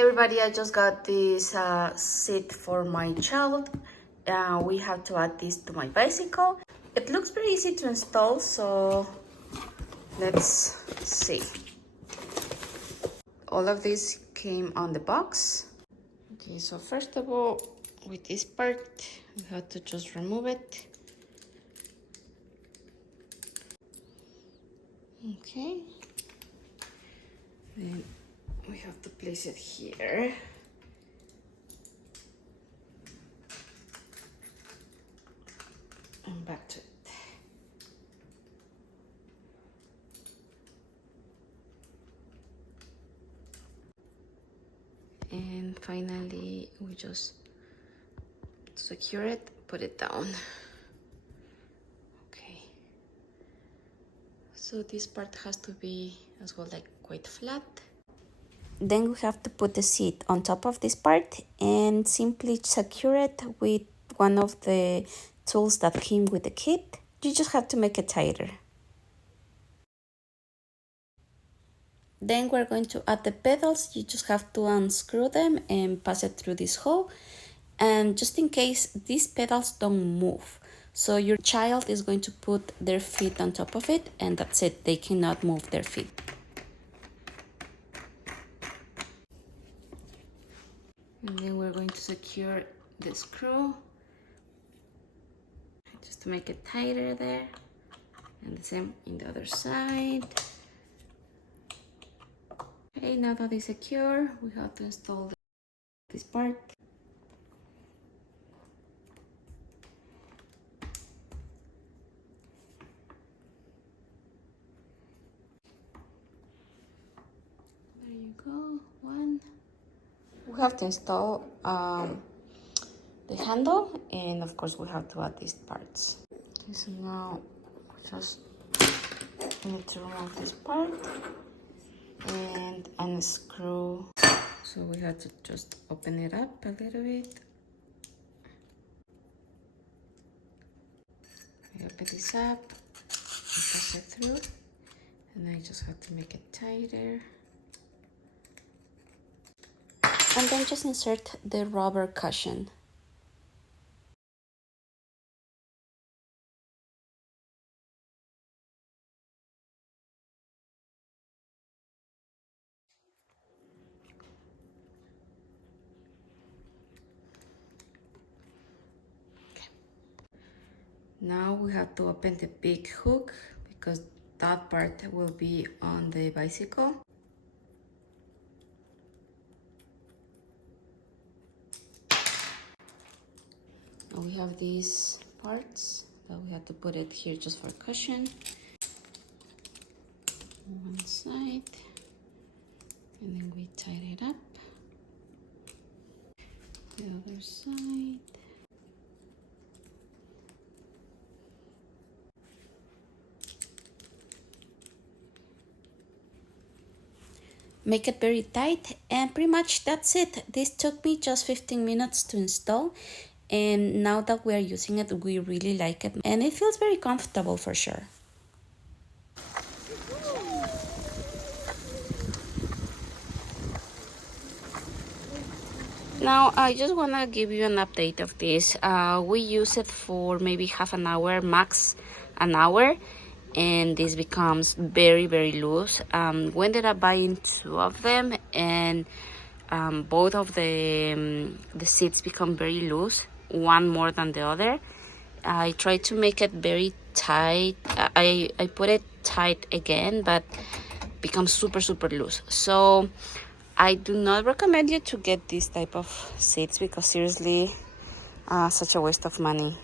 Hey everybody, I just got this seat for my child. We have to add this to my bicycle. It looks very easy to install, so let's see. All of this came on the box. Okay, so first of all, with this part, we have to just remove it. Okay. Then we have to place it here. And back to it. And finally, we just secure it, put it down. Okay. So this part has to be as well like quite flat. Then we have to put the seat on top of this part and simply secure it with one of the tools that came with the kit. You just have to make it tighter. Then we're going to add the pedals. You just have to unscrew them and pass it through this hole. And just in case, these pedals don't move. So your child is going to put their feet on top of it, and that's it. They cannot move their feet. And then we're going to secure the screw just to make it tighter there. And the same in the other side. Okay, now that it's secure, we have to install this part. There you go, one. We have to install the handle, and of course we have to add these parts. Okay, so now we just need to remove this part and unscrew. So we have to just open it up a little bit. I open this up and press it through, and I just have to make it tighter. And then just insert the rubber cushion. Okay. Now we have to open the big hook because that part will be on the bicycle. And we have these parts that we have to put it here just for cushion. One side, and then we tighten it up. The other side. Make it very tight, and pretty much that's it. This took me just 15 minutes to install, and now that we are using it, we really like it, and it feels very comfortable for sure. Now, I just want to give you an update of this. We use it for maybe half an hour, max an hour, and this becomes very, very loose. We ended up buying 2 of them, and both of the seats become very loose, one more than the other. I tried to make it very tight. I put it tight again, but becomes super, super loose. So I do not recommend you to get this type of seats because seriously, such a waste of money.